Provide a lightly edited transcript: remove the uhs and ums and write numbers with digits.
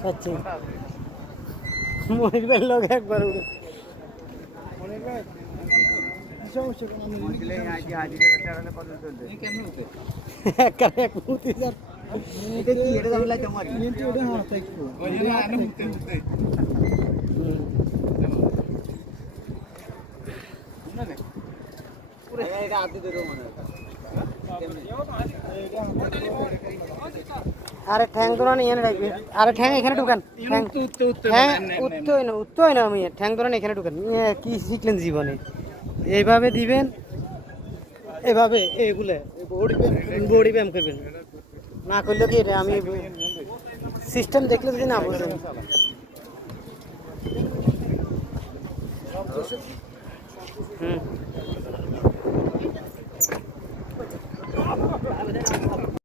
সত্যি মনির ভাইয়ের লোক একবার উঠে এক মুহূর্তে স্যার আরে ঠ্যাং ধরা নিয়ে রাখবি আরে ঠ্যাং এখানে ঢুকান ঠ্যাং উত্তই না আমি ঠ্যাং ধরা এখানে ঢুকান কি শিখলেন জীবনে এইভাবে দিবেন এভাবে এগুলো বডি ব্যায়াম করবেন না করলে কি রে আমি সিস্টেম দেখলে যদি না বুঝলেন হুম